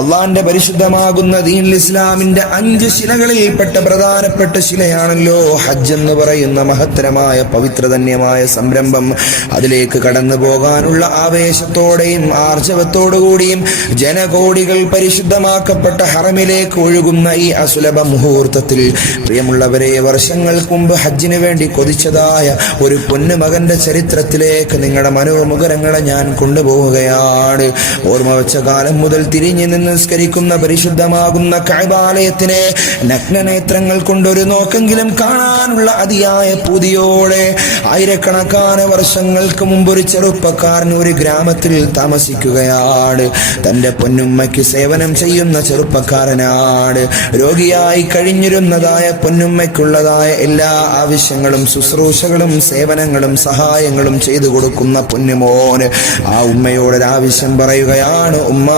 അള്ളാന്റെ പരിശുദ്ധമാകുന്ന ദീൻ ഇസ്ലാമിന്റെ അഞ്ച് ശിലകളിൽപ്പെട്ട പ്രധാനപ്പെട്ട ശിലയാണല്ലോ ഹജ്ജ് എന്ന് പറയുന്ന മഹത്തരമായ പവിത്രധന്യമായ സംരംഭം. അതിലേക്ക് കടന്നു പോകാനുള്ള ആവേശത്തോടെയും ആർജവത്തോടുകൂടിയും ജനകോടികൾ പരിശുദ്ധമാക്കപ്പെട്ട ഹറമിലേക്ക് ഒഴുകുന്ന ഈ അസുലഭ മുഹൂർത്തത്തിൽ പ്രിയമുള്ളവരെ വർഷങ്ങൾക്ക് മുമ്പ് ഹജ്ജിന് വേണ്ടി കൊതിച്ചതായ ഒരു പൊന്നുമകന്റെ ചരിത്രത്തിലേക്ക് നിങ്ങളുടെ മനോമുഖരങ്ങളെ ഞാൻ കൊണ്ടുപോവുകയാണ്. ഓർമ്മ വെച്ച കാലം മുതൽ തിരിഞ്ഞു നിന്ന് നിസ്കരിക്കുന്ന പരിശുദ്ധമാകുന്ന കൈബാലയത്തിനെ നഗ്നനേത്രങ്ങൾ കൊണ്ടൊരു നോക്കെങ്കിലും കാണാനുള്ള അതിയായ പൂതിയോടെ ആയിരക്കണക്കാന വർഷങ്ങൾക്ക് മുമ്പ് ഒരു ചെറുപ്പക്കാരൻ ഒരു ഗ്രാമത്തിൽ താമസിക്കുകയാണ്. തന്റെ പൊന്നുമ്മയ്ക്ക് സേവനം ചെയ്യുന്ന ചെറുപ്പക്കാരനാണ്. രോഗിയായി കഴിഞ്ഞിരുന്നതായ പൊന്നുമ്മയ്ക്കുള്ളതായ എല്ലാ ആവശ്യങ്ങളും ശുശ്രൂഷകളും സേവനങ്ങളും സഹായങ്ങളും ചെയ്തു കൊടുക്കുന്ന പൊന്നുമോന് ആ ഉമ്മയോടൊരാവശ്യം പറയുകയാണ് ഉമ്മ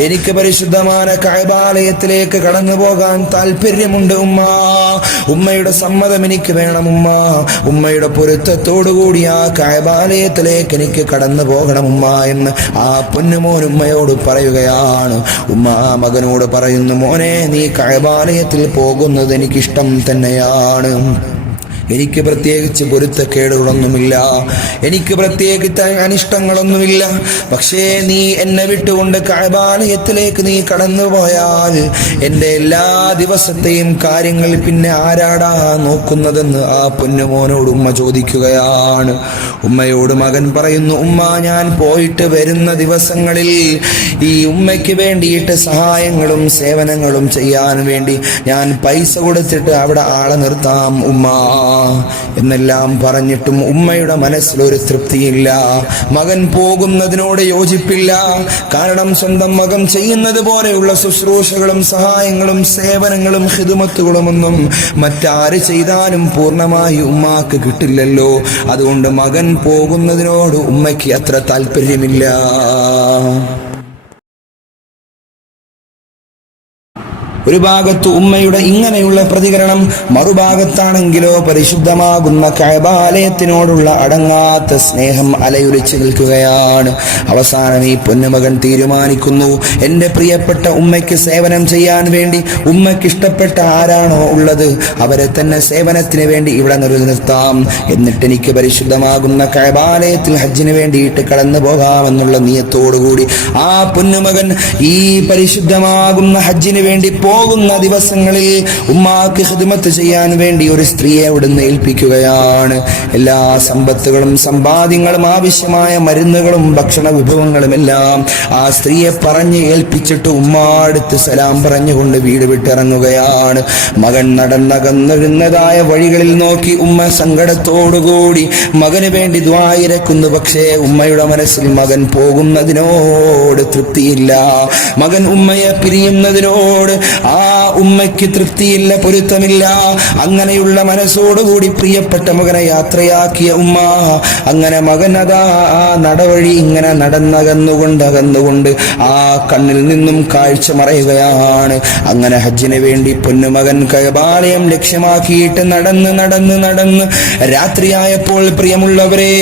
എനിക്ക് പരിശുദ്ധമായ കായബാലയത്തിലേക്ക് കടന്നു പോകാൻ താല്പര്യമുണ്ട് ഉമ്മ. ഉമ്മയുടെ സമ്മതം എനിക്ക് വേണം ഉമ്മ. ഉമ്മയുടെ പൊരുത്തത്തോടുകൂടി ആ കായബാലയത്തിലേക്ക് എനിക്ക് കടന്നു പോകണം ഉമ്മ എന്ന് ആ പൊന്നുമോൻ ഉമ്മയോട് പറയുകയാണ്. ഉമ്മ മകനോട് പറയുന്നു മോനെ നീ കായബാലയത്തിൽ പോകുന്നത് എനിക്കിഷ്ടം തന്നെയാണ്. എനിക്ക് പ്രത്യേകിച്ച് പൊരുത്തക്കേടുകളൊന്നുമില്ല. എനിക്ക് പ്രത്യേകിച്ച് അനിഷ്ടങ്ങളൊന്നുമില്ല. പക്ഷേ നീ എന്നെ വിട്ടുകൊണ്ട് കഴബാലയത്തിലേക്ക് നീ കടന്നു പോയാൽ എന്റെ എല്ലാ ദിവസത്തെയും കാര്യങ്ങൾ പിന്നെ ആരാടാ നോക്കുന്നതെന്ന് ആ പൊന്നുമോനോട് ഉമ്മ ചോദിക്കുകയാണ്. ഉമ്മയോട് മകൻ പറയുന്നു ഉമ്മ ഞാൻ പോയിട്ട് വരുന്ന ദിവസങ്ങളിൽ ഈ ഉമ്മയ്ക്ക് വേണ്ടിയിട്ട് സഹായങ്ങളും സേവനങ്ങളും ചെയ്യാൻ വേണ്ടി ഞാൻ പൈസ കൊടുത്തിട്ട് അവിടെ ആളെ നിർത്താം ഉമ്മ. എന്നെല്ലാം പറഞ്ഞിട്ടും ഉമ്മയുടെ മനസ്സിലൊരു തൃപ്തിയില്ല. മകൻ പോകുന്നതിനോട് യോജിപ്പില്ല. കാരണം സ്വന്തം മകൻ ചെയ്യുന്നത് പോലെയുള്ള ശുശ്രൂഷകളും സഹായങ്ങളും സേവനങ്ങളും ഹിതുമത്തുകളുമൊന്നും മറ്റാര് ചെയ്താലും പൂർണമായി ഉമ്മാക്ക് കിട്ടില്ലല്ലോ. അതുകൊണ്ട് മകൻ പോകുന്നതിനോട് ഉമ്മയ്ക്ക് അത്ര താല്പര്യമില്ല. ഒരു ഭാഗത്ത് ഉമ്മയുടെ ഇങ്ങനെയുള്ള പ്രതികരണം മറുഭാഗത്താണെങ്കിലോ പരിശുദ്ധമാകുന്ന കഴബാലയത്തിനോടുള്ള അടങ്ങാത്ത സ്നേഹം അലയൊലിച്ചു നിൽക്കുകയാണ്. അവസാനം ഈ പൊന്നുമകൻ തീരുമാനിക്കുന്നു എന്റെ പ്രിയപ്പെട്ട ഉമ്മയ്ക്ക് സേവനം ചെയ്യാൻ വേണ്ടി ഉമ്മയ്ക്ക് ഇഷ്ടപ്പെട്ട ആരാണോ ഉള്ളത് അവരെ തന്നെ സേവനത്തിന് വേണ്ടി ഇവിടെ നിലനിർത്താം. എന്നിട്ട് എനിക്ക് പരിശുദ്ധമാകുന്ന കഴബാലയത്തിൽ ഹജ്ജിന് വേണ്ടിയിട്ട് കടന്നു പോകാമെന്നുള്ള നിയത്തോടുകൂടി ആ പൊന്നുമകൻ ഈ പരിശുദ്ധമാകുന്ന ഹജ്ജിന് വേണ്ടി പോകുന്ന ദിവസങ്ങളിൽ ഉമ്മാക്ക് ഹിദ്മത്ത് ചെയ്യാൻ വേണ്ടി ഒരു സ്ത്രീയെ അവിടുന്ന് ഏൽപ്പിക്കുകയാണ്. എല്ലാ സമ്പത്തുകളും സമ്പാദ്യങ്ങളും ആവശ്യമായ മരുന്നുകളും ഭക്ഷണ വിഭവങ്ങളും എല്ലാം ആ സ്ത്രീയെ പറഞ്ഞ് ഏൽപ്പിച്ചിട്ട് ഉമ്മ അടുത്ത് സലാം പറഞ്ഞുകൊണ്ട് വീട് വിട്ടിറങ്ങുകയാണ്. മകൻ നടന്നകന്നിരുന്നതായ വഴികളിൽ നോക്കി ഉമ്മ സങ്കടത്തോടുകൂടി മകന് വേണ്ടി ദ്വായിരക്കുന്നു പക്ഷേ ഉമ്മയുടെ മനസ്സിൽ മകൻ പോകുന്നതിനോട് തൃപ്തിയില്ല. മകൻ ഉമ്മയെ പിരിയുന്നതിനോട് ആ ഉമ്മയ്ക്ക് തൃപ്തിയില്ല പൊരുത്തമില്ല. അങ്ങനെയുള്ള മനസ്സോടുകൂടി പ്രിയപ്പെട്ട മകനെ യാത്രയാക്കിയ ഉമ്മ അങ്ങനെ മകൻ ആ നടവഴി ഇങ്ങനെ നടന്നകന്നുകൊണ്ട് അകന്നുകൊണ്ട് ആ കണ്ണിൽ നിന്നും കാഴ്ച മറയുകയാണ്. അങ്ങനെ ഹജ്ജിന് വേണ്ടി പൊന്നുമകൻ കൈബാലയം ലക്ഷ്യമാക്കിയിട്ട് നടന്ന് നടന്ന് നടന്ന് രാത്രിയായപ്പോൾ പ്രിയമുള്ളവരെ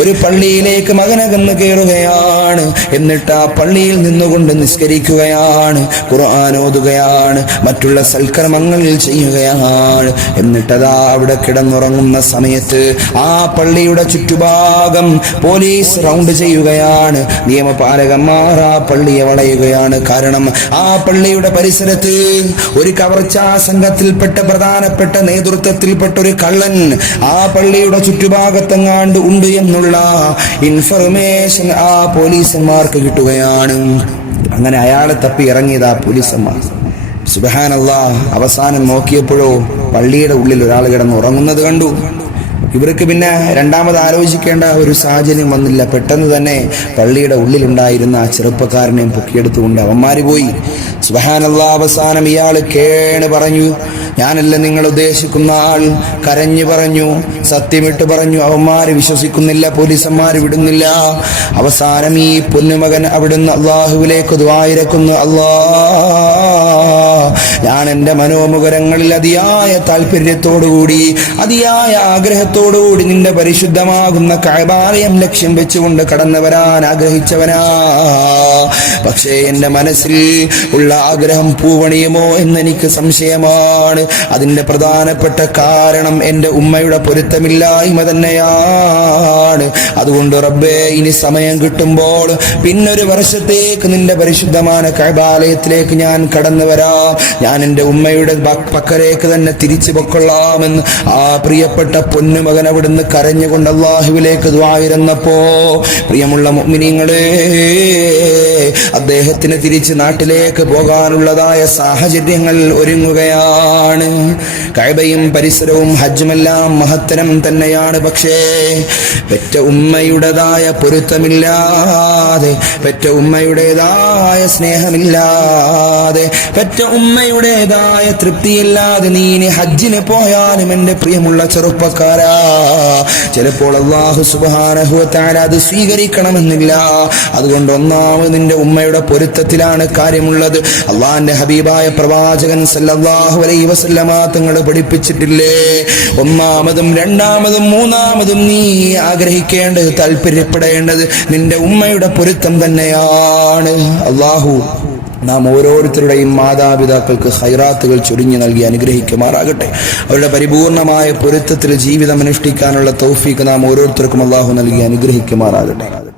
ഒരു പള്ളിയിലേക്ക് മകനകന്ന് കയറുകയാണ്. എന്നിട്ട് ആ പള്ളിയിൽ നിന്നുകൊണ്ട് നിസ്കരിക്കുകയാണ് ഖുർആൻ ഓതുകയാണ്. മറ്റുള്ള സൽക്കർമ്മങ്ങൾ ചെയ്യുകയാണ്. എന്നിട്ടതാ അവിടെ കിടന്നുറങ്ങുന്ന സമയത്ത് ആ പള്ളിയുടെ ചുറ്റുഭാഗം പോലീസ് റൗണ്ട് ചെയ്യുകയാണ്. നിയമപാലകന്മാർ ആ പള്ളിയെ വളയുകയാണ്. കാരണം ആ പള്ളിയുടെ പരിസരത്ത് ഒരു കവർച്ചാ സംഘത്തിൽപ്പെട്ട പ്രധാനപ്പെട്ട നേതൃത്വത്തിൽപ്പെട്ട ഒരു കള്ളൻ ആ പള്ളിയുടെ ചുറ്റുഭാഗത്തെങ്ങാണ്ട് ഉണ്ട് എന്നുള്ള ഇൻഫർമേഷൻ ആ പോലീസന്മാർക്ക് കിട്ടുകയാണ്. അങ്ങനെ അയാളെ തപ്പി ഇറങ്ങിയത് ആ പോലീസന്മാർ. സുബഹാനല്ലാ അവസാനം നോക്കിയപ്പോഴോ പള്ളിയുടെ ഉള്ളിൽ ഒരാൾ കിടന്ന് ഉറങ്ങുന്നത് കണ്ടു. ഇവർക്ക് പിന്നെ രണ്ടാമത് ആലോചിക്കേണ്ട ഒരു സാഹചര്യം വന്നില്ല. പെട്ടെന്ന് തന്നെ പള്ളിയുടെ ഉള്ളിലുണ്ടായിരുന്ന ആ ചെറുപ്പക്കാരനെയും പൊക്കിയെടുത്തുകൊണ്ട് അവന്മാര് പോയി. സുബഹാനല്ലാ അവസാനം ഇയാൾ കേണ് പറഞ്ഞു. ഞാനല്ല നിങ്ങൾ ഉദ്ദേശിക്കുന്ന ആൾ. കരഞ്ഞു പറഞ്ഞു സത്യമിട്ട് പറഞ്ഞു. അവന്മാര് വിശ്വസിക്കുന്നില്ല പോലീസന്മാർ വിടുന്നില്ല. അവസാനം ഈ പൊന്നുമകൻ അവിടുന്ന് അള്ളാഹുവിലേക്ക് ദ്വായിരക്കുന്നു അള്ളാ ഞാൻ എന്റെ മനോമുഖരങ്ങളിൽ അതിയായ താല്പര്യത്തോടുകൂടി അതിയായ ആഗ്രഹത്തോടു ആഗ്രഹത്തോടുകൂടി നിന്റെ പരിശുദ്ധമാകുന്ന കഴബാലയം ലക്ഷ്യം വെച്ചുകൊണ്ട് കടന്നു വരാൻ ആഗ്രഹിച്ചവനാ. പക്ഷേ എന്റെ മനസ്സിൽ ഉള്ള ആഗ്രഹം പൂവണിയുമോ എന്നെനിക്ക് സംശയമാണ്. അതിന്റെ പ്രധാനപ്പെട്ട കാരണം എന്റെ ഉമ്മയുടെ പൊരുത്തമില്ലായ്മ തന്നെയാണ്. അതുകൊണ്ട് റബ്ബേ ഇനി സമയം കിട്ടുമ്പോൾ പിന്നൊരു വർഷത്തേക്ക് നിന്റെ പരിശുദ്ധമായ കൈബാലയത്തിലേക്ക് ഞാൻ കടന്നു വരാം. ഞാൻ എന്റെ ഉമ്മയുടെ പക്കലേക്ക് തന്നെ തിരിച്ചു പൊക്കൊള്ളാമെന്ന് ആ പ്രിയപ്പെട്ട പൊന്നുമകൻ അവിടുന്ന് കരഞ്ഞുകൊണ്ട് അള്ളാഹുവിലേക്ക് ദ്വായിരുന്നപ്പോ പ്രിയമുള്ള മുഅ്മിനീങ്ങളെ അദ്ദേഹത്തിന് തിരിച്ച് നാട്ടിലേക്ക് പോകാനുള്ളതായ സാഹചര്യങ്ങൾ ഒരുങ്ങുകയാണ്. കൈബയും പരിസരവും ഹജ്ജുമെല്ലാം മഹത്തരം തന്നെയാണ്. പക്ഷേ പെറ്റ ഉമ്മയുടേതായ പൊരുത്തമില്ലാതെ പെറ്റ ഉമ്മയുടേതായ സ്നേഹമില്ലാതെ പെറ്റ ഉമ്മയുടേതായ തൃപ്തിയില്ലാതെ നീ ഇനി ഹജ്ജിന് പോയാലും എന്റെ പ്രിയമുള്ള ചെറുപ്പക്കാരാ. ചിലപ്പോൾ അള്ളാഹു സുബാനഹുവത്താര അത് സ്വീകരിക്കണമെന്നില്ല. അതുകൊണ്ട് ഒന്നാമത് നിന്റെ ഉമ്മയുടെ പൊരുത്തത്തിലാണ് കാര്യമുള്ളത്. അള്ളാഹിന്റെ ഹബീബായ പ്രവാചകൻ സല്ലല്ലാഹു അലൈഹി വസല്ലമ പഠിപ്പിച്ചിട്ടില്ലേ? ഒന്നാമതും രണ്ടാമതും മൂന്നാമതും നീ ആഗ്രഹിക്കേണ്ടത് താല്പര്യപ്പെടേണ്ടത് നിന്റെ ഉമ്മയുടെ പൊരുത്തം തന്നെയാണ്. അള്ളാഹു നാം ഓരോരുത്തരുടെയും മാതാപിതാക്കൾക്ക് ഹൈറാത്തുകൾ ചൊരിഞ്ഞു നൽകി അനുഗ്രഹിക്കുമാറാകട്ടെ. അവരുടെ പരിപൂർണമായ പൊരുത്തത്തിൽ ജീവിതം അനുഷ്ഠിക്കാനുള്ള തൗഫീക്ക് നാം ഓരോരുത്തർക്കും അള്ളാഹു നൽകി അനുഗ്രഹിക്കുമാറാകട്ടെ.